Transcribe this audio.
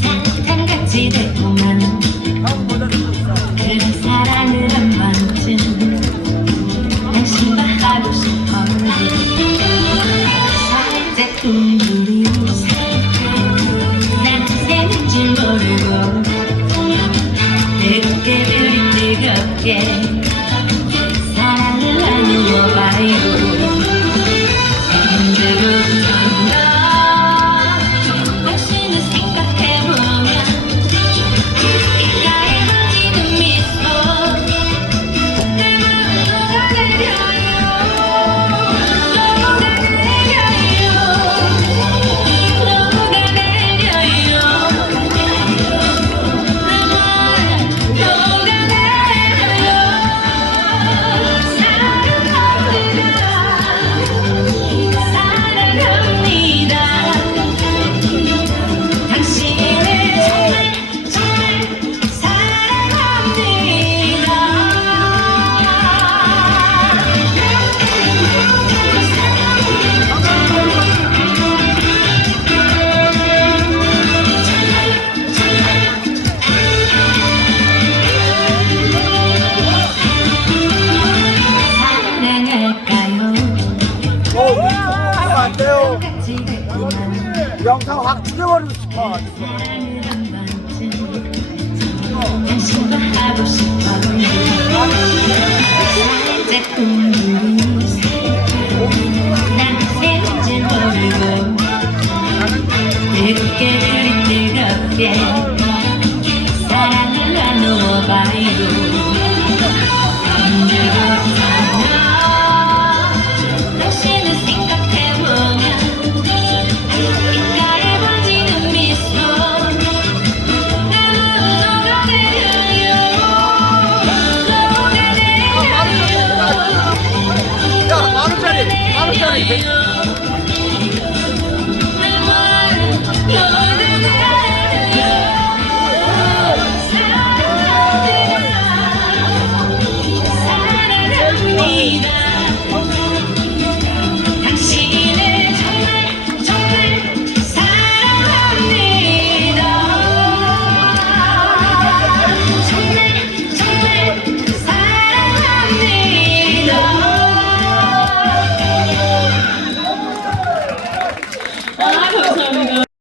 사탕같이 달콤한 그런 사랑을 한 번쯤 당신과 하고 싶어 살짝 꿈이 난 새는 줄 모르고 뜨겁게 뜨겁게 안 돼요. 영상 확 줄여버리고 싶어. Yeah. 사랑합니다 감사합니다.